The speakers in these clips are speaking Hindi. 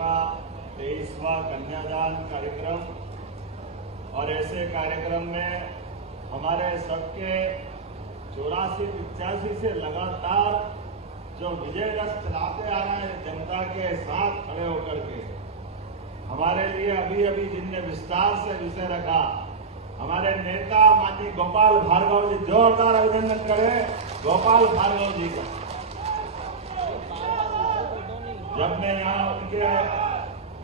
का 23वां कन्यादान कार्यक्रम और ऐसे कार्यक्रम में हमारे सबके 84-85 से लगातार जो विजय रथ चलाते आ रहे हैं जनता के साथ खड़े होकर के, हमारे लिए अभी अभी जिनने विस्तार से विषय रखा, हमारे नेता माननीय गोपाल भार्गव जी, जोरदार अभिनंदन करें गोपाल भार्गव जी का। जब मैं यहाँ उनके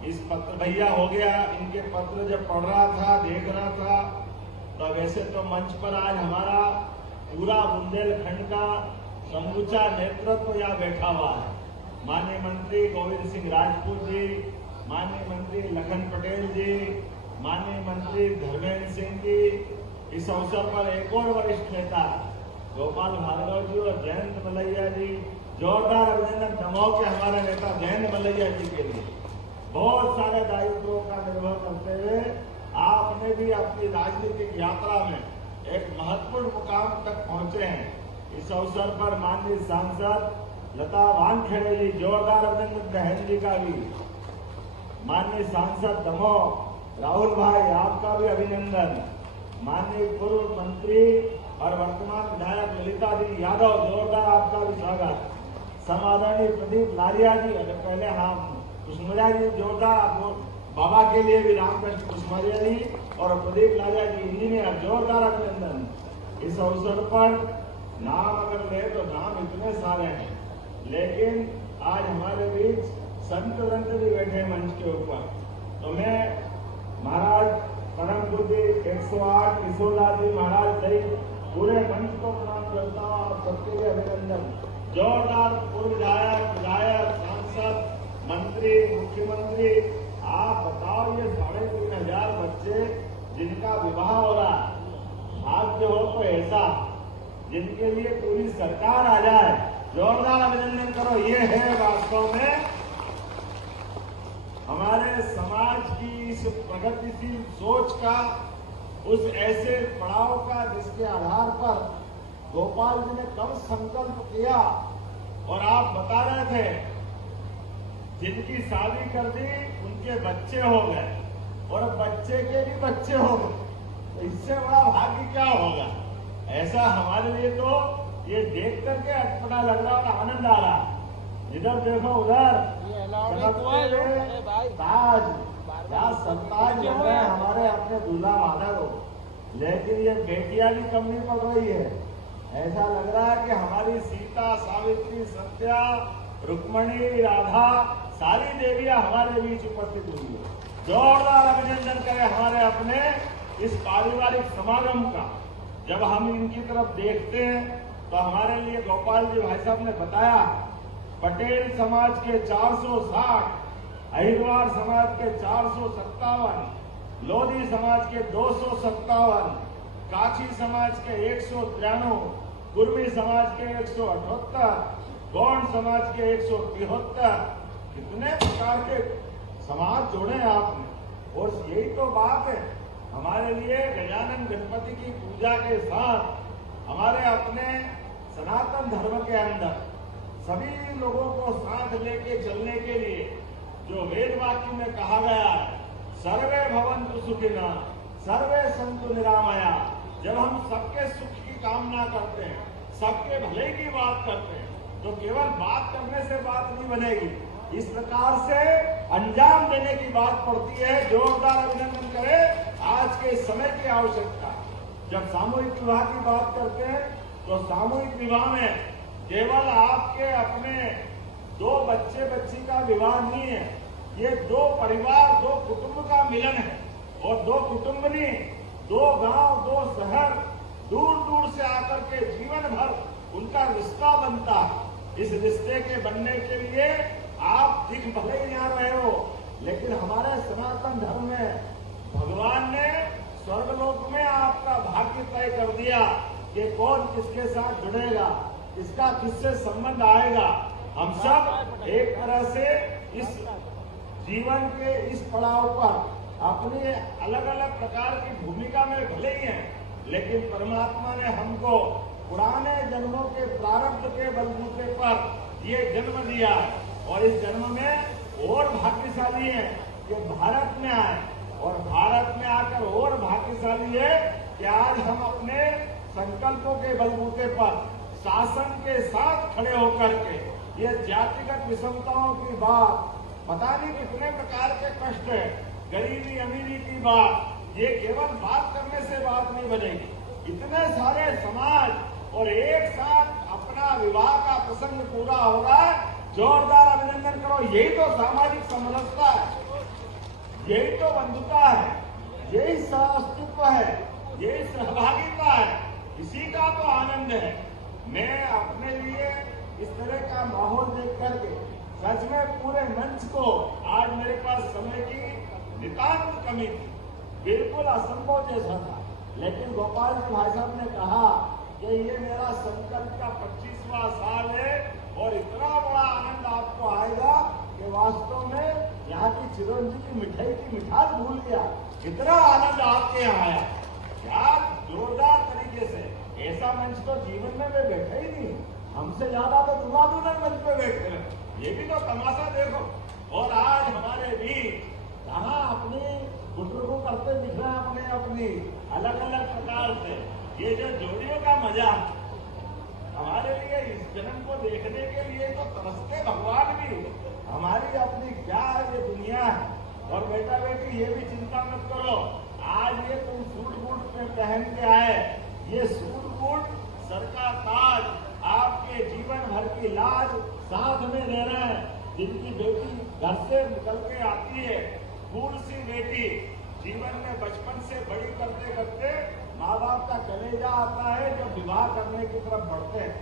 इस पत्र भैया हो गया, इनके पत्र जब पढ़ रहा था, देख रहा था, तो वैसे तो मंच पर आज हमारा पूरा बुंदेलखंड का समूचा नेतृत्व यहाँ बैठा हुआ है। माननीय मंत्री गोविंद सिंह राजपूत जी, माननीय मंत्री लखन पटेल जी, माननीय मंत्री धर्मेंद्र सिंह जी, इस अवसर पर एक और वरिष्ठ नेता गोपाल भार्गव जी और जयंत मलैया जी, जोरदार अभिनंदन दमोह के हमारे नेता जयंत मलैया जी के लिए। बहुत सारे दायित्वों का निर्वह करते हुए आपने भी अपनी राजनीतिक यात्रा में एक महत्वपूर्ण मुकाम तक पहुंचे हैं। इस अवसर पर माननीय सांसद लता वानखेड़े जी, जोरदार अभिनंदन बहन जी का भी, माननीय सांसद दमोह राहुल भाई आपका भी अभिनंदन, माननीय पूर्व मंत्री और वर्तमान विधायक ललिता जी यादव, जोरदार आपका भी स्वागत, समादरणीय प्रदीप लारिया जी, पहले हम कुसुमरिया जी, जोरदार बाबा के लिए भी रामकृष्ण कुसुमरिया जी और प्रदीप लारिया जी इंजीनियर, जोरदार अभिनंदन। इस अवसर पर नाम अगर ले तो नाम इतने सारे हैं, लेकिन आज हमारे बीच संत रंत भी बैठे मंच के ऊपर, तो मैं महाराज परम पूज्य 108 किशोरलाल जी महाराज सहित पूरे मंच को प्रणाम करता हूँ और सबके लिए अभिनंदन। जोरदार पूर्व विधायक, सांसद, मंत्री, मुख्यमंत्री, आप बताओ ये 3,500 बच्चे जिनका विवाह हो रहा है, भाग्य हो तो ऐसा जिनके लिए पूरी सरकार आ जाए, जोरदार अभिनंदन करो। ये है वास्तव में हमारे समाज की इस प्रगतिशील सोच का, उस ऐसे पड़ाव का जिसके आधार पर गोपाल जी ने कब संकल्प किया। और आप बता रहे थे जिनकी शादी कर दी उनके बच्चे हो गए और बच्चे के भी बच्चे हो गए, तो इससे बड़ा भाग्य क्या होगा। ऐसा हमारे लिए तो ये देख करके अटपटा लग रहा और आनंद आ रहा। इधर देखो उधर ताज, क्या सरताज लग रहे हैं हमारे अपने दूल्हा माधव को, लेकिन ये बेटियां भी कम नहीं पड़ रही है। ऐसा लग रहा है कि हमारी सीता, सावित्री, सत्या, रुक्मणी, राधा, सारी देवियां हमारे बीच उपस्थित हुई है। जोरदार अभिनंदन करें हमारे अपने इस पारिवारिक समागम का। जब हम इनकी तरफ देखते हैं तो हमारे लिए गोपाल जी भाई साहब ने बताया, पटेल समाज के 460, अहिरवार समाज के 457, लोधी समाज के 257, काछी समाज के 193, कुर्मी समाज के 178, गौंड समाज के 173, कितने प्रकार के समाज जोड़े आपने। और यही तो बात है हमारे लिए। गजानन गणपति की पूजा के साथ हमारे अपने सनातन धर्म के अंदर सभी लोगों को साथ लेके चलने के लिए जो वेद वाक्य में कहा गया है, सर्वे भवन्तु सुखिनः सर्वे सन्तु निरामया। जब हम सबके सुख की कामना करते हैं, सबके भले की बात करते हैं, तो केवल बात करने से बात नहीं बनेगी, इस प्रकार से अंजाम देने की बात पड़ती है। जोरदार अभिनंदन करें आज के समय की आवश्यकता। जब सामूहिक विवाह की बात करते हैं तो सामूहिक विवाह में केवल आपके अपने 2 बच्चे बच्ची का विवाह नहीं है, ये 2 परिवार, 2 कुटुंब का मिलन है। और 2 कुटुंब नहीं, 2 गांव, 2 शहर दूर दूर से आकर के जीवन भर उनका रिश्ता बनता है। इस रिश्ते के बनने के लिए आप दिख भले ही यहाँ रहे हो, लेकिन हमारे सनातन धर्म में भगवान ने स्वर्गलोक में आपका भाग्य तय कर दिया कि कौन किसके साथ जुड़ेगा, किसका किससे संबंध आएगा। हम सब एक तरह से इस जीवन के इस पड़ाव पर अपनी अलग अलग प्रकार की भूमिका में भले ही हैं, लेकिन परमात्मा ने हमको पुराने जन्मों के प्रारब्ध के बलबूते पर ये जन्म दिया है और इस जन्म में और भाग्यशाली हैं कि भारत में आए, और भारत में आकर और भाग्यशाली है कि आज हम अपने संकल्पों के बलबूते पर शासन के साथ खड़े होकर के ये जातिगत विषमताओं की बात, पता नहीं कितने प्रकार के कष्ट है, गरीबी अमीरी की बात, ये केवल बात करने से बात नहीं बनेगी। इतने सारे समाज और एक साथ अपना विवाह का प्रसंग पूरा हो रहा है, जोरदार अभिनंदन करो। यही तो सामाजिक समरसता है, यही तो बंधुता है, यही सहअस्तित्व है, यही सहभागिता है, इसी का तो आनंद है। मैं अपने लिए इस तरह का माहौल देख करके सच में पूरे मंच को, आज मेरे पास समय की नितांत कमी थी, बिल्कुल असंभव जैसा था, लेकिन गोपाल जी भाई साहब ने कहा कि ये मेरा संकल्प का 25वां साल है और इतना बड़ा आनंद आपको आएगा कि वास्तव में यहाँ की चिरंजी की मिठाई की मिठास भूल गया, इतना आनंद आपके यहाँ आया। क्या जोरदार तरीके से, ऐसा मंच तो जीवन में मैं बैठा ही नहीं, हमसे ज्यादा तो दुल्हा मंच पे बैठे हैं, ये भी तो तमाशा देखो। और आज हमारे भी कहाँ अपनी गुटरगु करते दिख रहे हैं, अपने अपनी अलग अलग प्रकार से। ये जो जोड़ियों का मजा हमारे लिए, इस जन्म को देखने के लिए तो तरसते भगवान भी, हमारी अपनी क्या है ये दुनिया है। और बेटा बेटी ये भी चिंता मत करो, आज ये तुम सूट बूट में पहन के आए, ये सूट बूट सर का ताज, आपके जीवन भर की लाज साथ में ले रहे हैं। जिनकी बेटी घर से निकल के आती है, फूल सी बेटी, जीवन में बचपन से बड़ी करते करते माँ बाप का कलेजा आता है जब विवाह करने की तरफ बढ़ते हैं।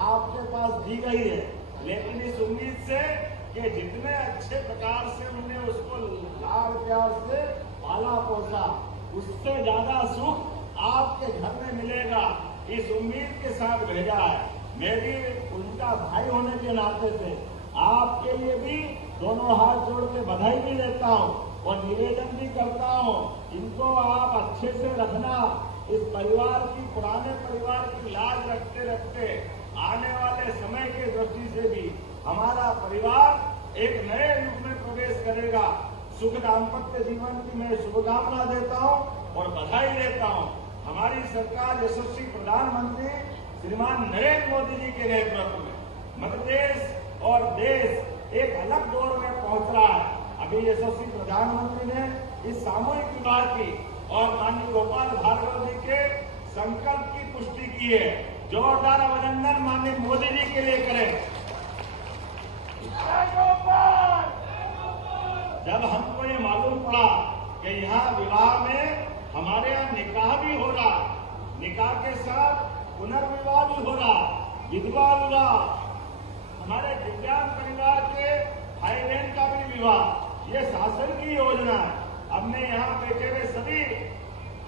आपके पास दी गई है, लेकिन इस उम्मीद से कि जितने अच्छे प्रकार से उन्हें उसको लाड़ प्यार से पाला पोसा, उससे ज्यादा सुख आपके घर में मिलेगा, इस उम्मीद के साथ भेजा है। मैं भी उनका भाई होने के नाते से आपके लिए भी दोनों हाथ जोड़ के बधाई भी देता हूँ और निवेदन भी करता हूँ, इनको आप अच्छे से रखना। इस परिवार की, पुराने परिवार की लाज रखते रखते आने वाले समय की दृष्टि से भी हमारा परिवार एक नए युग में प्रवेश करेगा। सुख दाम्पत्य जीवन की मैं शुभकामना देता हूँ और बधाई देता हूँ। हमारी सरकार यशस्वी प्रधानमंत्री श्रीमान नरेंद्र मोदी जी के नेतृत्व में मध्य प्रदेश और देश एक अलग दौर में पहुंच रहा है। अभी यशस्वी प्रधानमंत्री ने इस सामूहिक विवाह की और माननीय गोपाल भार्गव जी के संकल्प की पुष्टि की है। जोरदार अभिनंदन माननीय मोदी जी के लिए करें। जब हमको ये मालूम पड़ा कि यहाँ विवाह में हमारे यहाँ निकाह भी हो रहा, निकाह के साथ पुनर्विवाह भी हो रहा, विधवा विवाह, हमारे दिव्यांग परिवार के भाई बहन का भी विवाह, ये शासन की योजना है। अब मैं यहाँ बैठे हुए सभी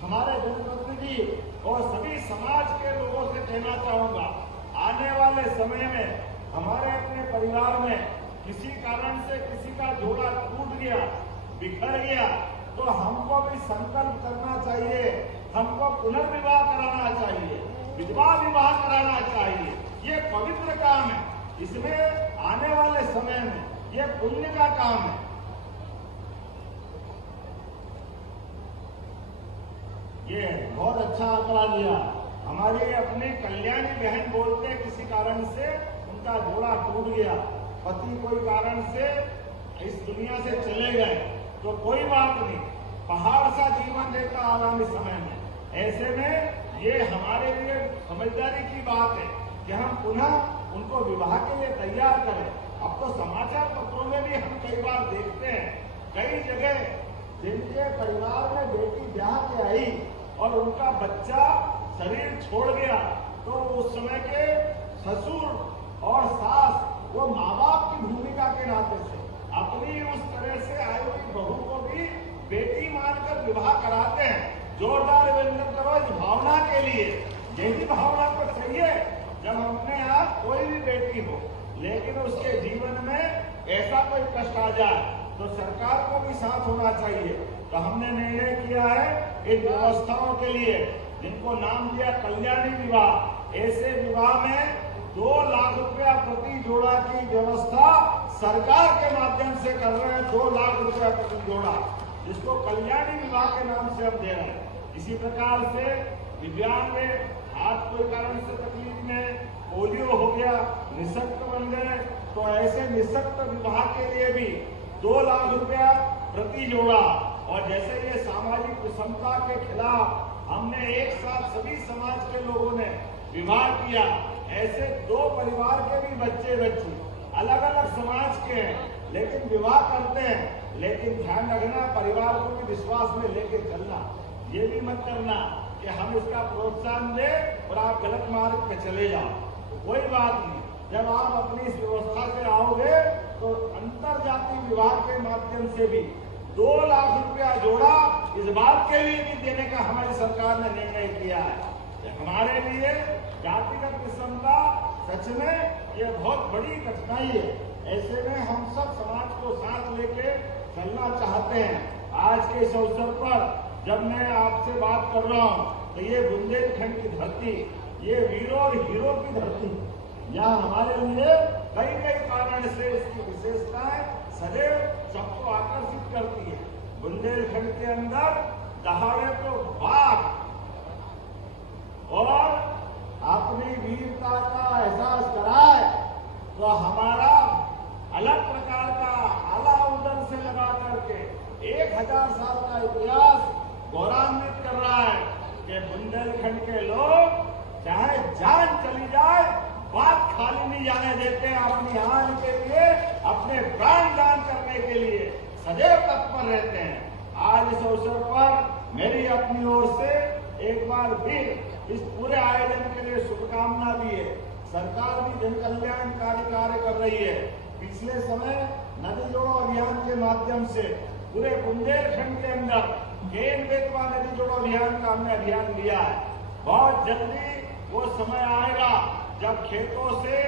हमारे जनप्रतिनिधि और सभी समाज के लोगों से कहना चाहूंगा, आने वाले समय में हमारे अपने परिवार में किसी कारण से किसी का जोड़ा टूट गया, बिखर गया, तो हमको भी संकल्प करना चाहिए, हमको पुनर्विवाह कराना चाहिए, विधवा विवाह कराना चाहिए। ये पवित्र काम है, इसमें आने वाले समय में ये पुण्य का काम है। ये बहुत अच्छा आंकड़ा दिया। हमारी अपनी कल्याणी बहन बोलते किसी कारण से उनका जोड़ा टूट गया, पति कोई कारण से इस दुनिया से चले गए, तो कोई बात नहीं, पहाड़ सा जीवन देता आगामी समय में। ऐसे में ये हमारे लिए समझदारी की बात है कि हम पुनः उनको विवाह के लिए तैयार करें। अब तो समाचार पत्रों में भी हम कई बार देखते हैं, कई जगह जिनके परिवार में बेटी ब्याह के आई और उनका बच्चा शरीर छोड़ गया, तो उस समय के ससुर और सास वो माँ बाप की भूमिका के नाते से अपनी उस तरह से आई हुई बहू को भी बेटी मानकर विवाह कराते हैं। जोरदार अभिनंदन करो इस भावना के लिए। यही भावना को चाहिए जब अपने यहाँ कोई भी बेटी हो, लेकिन उसके जीवन में ऐसा कोई कष्ट आ जाए तो सरकार को भी साथ होना चाहिए। तो हमने निर्णय किया है इन व्यवस्थाओं के लिए, जिनको नाम दिया कल्याणी विवाह, ऐसे विवाह में 2 लाख रुपया प्रति जोड़ा की व्यवस्था सरकार के माध्यम से कर रहे हैं 2 लाख रुपया प्रति जोड़ा, जिसको कल्याणी विवाह के नाम से हम दे रहे हैं। इसी प्रकार से दिव्यांग में हाथ कोई कारण से तकलीफ में, पोलियो हो गया, निःशक्त बन गए, तो ऐसे निःशक्त विवाह के लिए भी 2 लाख रुपया प्रति जोड़ा। और जैसे ये सामाजिक विषमता के खिलाफ हमने एक साथ सभी समाज के लोगों ने विवाह किया, ऐसे 2 परिवार के भी बच्चे बच्ची अलग अलग समाज के हैं, लेकिन विवाह करते हैं। लेकिन ध्यान रखना, परिवार को भी विश्वास में लेके चलना, ये भी मत करना कि हम इसका प्रोत्साहन दें और आप गलत मार्ग पे चले जाओ। तो कोई बात नहीं, जब आप अपनी इस व्यवस्था से आओगे तो अंतर जाति विवाह के माध्यम से भी 2 लाख रुपया जोड़ा इस बात के लिए भी देने का हमारी सरकार ने निर्णय किया है। हमारे लिए जातिगत विषमता सच में ये बहुत बड़ी कठिनाई है। ऐसे में हम सब समाज को साथ लेके चलना चाहते हैं। आज के इस अवसर पर जब मैं आपसे बात कर रहा हूँ तो ये बुंदेलखंड की धरती, ये वीरों और हीरो की धरती, यहाँ हमारे लिए कई कई कारण से इसकी विशेषताएं सदैव सबको आकर्षित करती है। बुंदेलखंड के अंदर दहाड़े को बाघ और अपनी वीरता का एहसास कराए तो हमारा अलग प्रकार का आला उदर से लगा करके 1000 साल का इतिहास गौरवान्वित कर रहा है कि बुंदेलखंड के लोग चाहे जान चली जाए बात खाली नहीं जाने देते हैं। अपनी आन के लिए, अपने प्राण दान करने के लिए सदैव तत्पर रहते हैं। आज इस अवसर पर मेरी अपनी ओर से एक बार फिर इस पूरे आयोजन के लिए शुभकामना भी है। सरकार भी जन कल्याणकारी कार्य कर रही है। पिछले समय नदी जोड़ो अभियान के माध्यम से पूरे बुंदेलखंड के अंदर केन बेतवा नदी जोड़ो अभियान का हमने अभियान लिया है। बहुत जल्दी वो समय आएगा जब खेतों से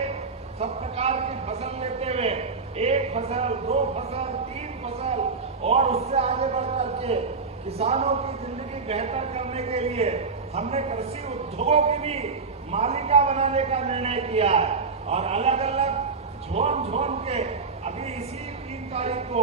सब प्रकार की फसल लेते हुए 1 फसल, 2 फसल, 3 फसल और उससे आगे बढ़ करके किसानों की जिंदगी बेहतर करने के लिए हमने कृषि उद्योगों की भी मालिका बनाने का निर्णय किया है। और अलग अलग झोन के अभी इसी 3 तारीख को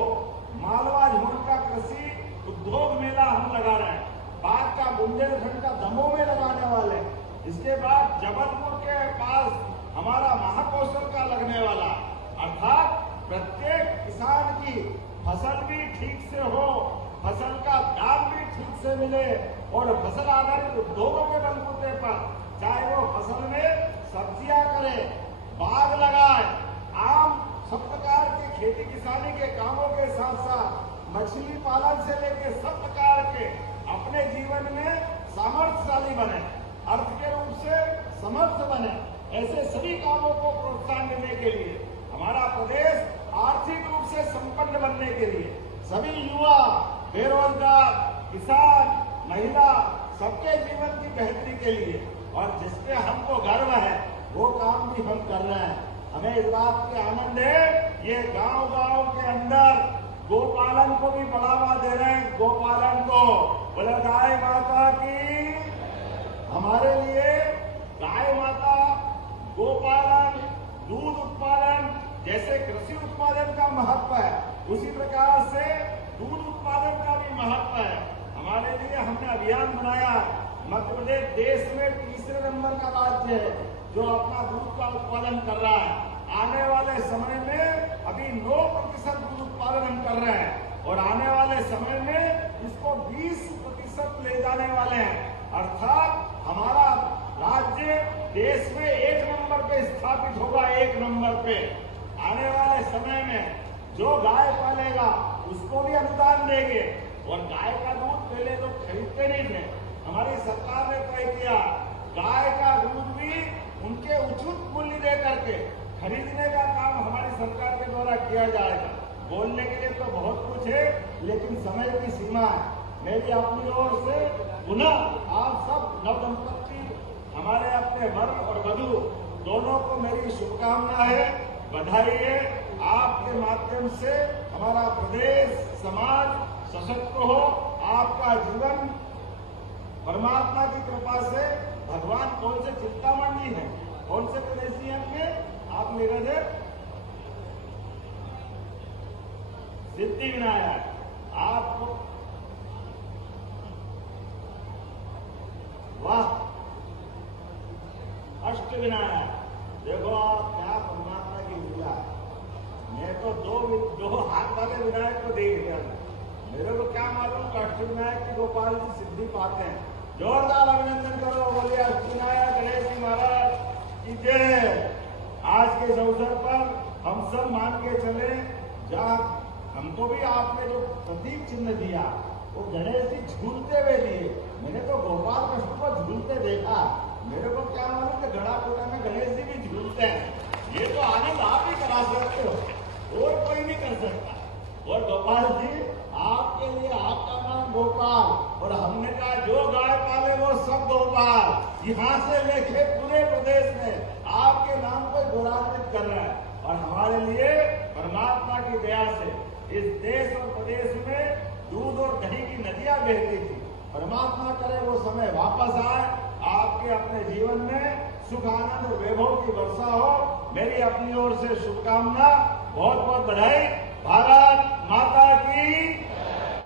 मालवा झोन का कृषि उद्योग मेला हम लगा रहे हैं। बाद का बुंदेलखंड का दमोह में लगाने वाले हैं। इसके बाद जबलपुर के पास हमारा महाकौशल का लगने वाला, अर्थात प्रत्येक किसान की फसल भी ठीक से हो, फसल का दाम भी ठीक से मिले और फसल आधारित उद्योगों के बलबूते पर, चाहे वो फसल में सब्जियां करे, बाग लगाए, आम सब प्रकार के खेती किसानी के कामों के साथ साथ मछली पालन से लेकर सब प्रकार के अपने जीवन में सामर्थ्यशाली बने, अर्थ के रूप से समर्थ बने, ऐसे सभी कामों को प्रोत्साहन देने के लिए, हमारा प्रदेश आर्थिक रूप से संपन्न बनने के लिए, सभी युवा, बेरोजगार, किसान, महिला सबके जीवन की बेहतरी के लिए और जिसपे हमको गर्व है वो काम भी हम कर रहे हैं। हमें इस बात के आनंद है, ये गांव-गांव के अंदर गोपालन को भी बढ़ावा दे रहे हैं। गोपालन को बोले गाय माता की, हमारे लिए गाय माता, गोपालन, दूध उत्पादन जैसे कृषि उत्पादन का महत्व है, उसी प्रकार से दूध उत्पादन का भी महत्व है। हमारे लिए हमने अभियान बनाया। मध्य प्रदेश देश में तीसरे नंबर का राज्य है जो अपना दूध का उत्पादन कर रहा है। आने वाले समय में अभी 9% दूध उत्पादन हम कर रहे हैं और आने वाले समय में इसको 20% ले जाने वाले हैं। अर्थात हमारा राज्य देश में 1 नंबर पे स्थापित होगा, 1 नंबर पे। आने वाले समय में जो गाय पालेगा उसको भी अनुदान देंगे और गाय का दूध पहले तो खरीदते नहीं थे। हमारी सरकार ने तय किया गाय का दूध भी उनके उचित मूल्य दे करके खरीदने का काम हमारी सरकार के द्वारा किया जाएगा। बोलने के लिए तो बहुत कुछ है लेकिन समय की सीमा है। मेरी अपनी ओर से पुनः आप सब नवदंपति हमारे अपने वर और वधू दोनों को मेरी शुभकामना है, बधाई है। आपके माध्यम से हमारा प्रदेश समाज सशक्त हो, आपका जीवन परमात्मा की कृपा से भगवान कौन से चिंतामणि है, कौन से प्रदेशी हैं आप निरंजन सिद्धि विनायक आपको वाह अष्ट विनायक। देखो आप क्या परमात्मा की लीला है। मैं तो दो हाथ वाले विनायक को देख रहा हूं, मेरे को क्या मालूम कि अष्ट विनायक की गोपाल जी सिद्धि पाते हैं। जोरदार अभिनंदन करो, बोलिए अष्ट विनायक गणेश जी महाराज की जय। आज के इस अवसर पर हम सब मान के चले, जहाँ हमको भी आपने जो प्रतीक चिन्ह दिया वो गणेश जी झूलते हुए दिए। मैंने तो गोपाल कृष्ण को झूलते देखा, मेरे को क्या मालूम कि गड़ा कोटा में गणेश जी भी झूलते हैं। ये तो आनंद आप ही करा सकते हो, और कोई नहीं कर सकता। और गोपाल जी आपके लिए आपका नाम गोपाल, और हमने कहा जो गाय पाले वो सब गोपाल। यहाँ से लेके पूरे प्रदेश में आपके नाम को गौरवान्वित कर रहा है। और हमारे लिए परमात्मा की दया से इस देश और प्रदेश में दूध और दही की नदियां बहती थी। परमात्मा करे वो समय वापस आए, आपके अपने जीवन में सुख आनंद और वैभव की वर्षा हो। मेरी अपनी ओर से शुभकामना, बहुत बहुत बधाई। भारत माता की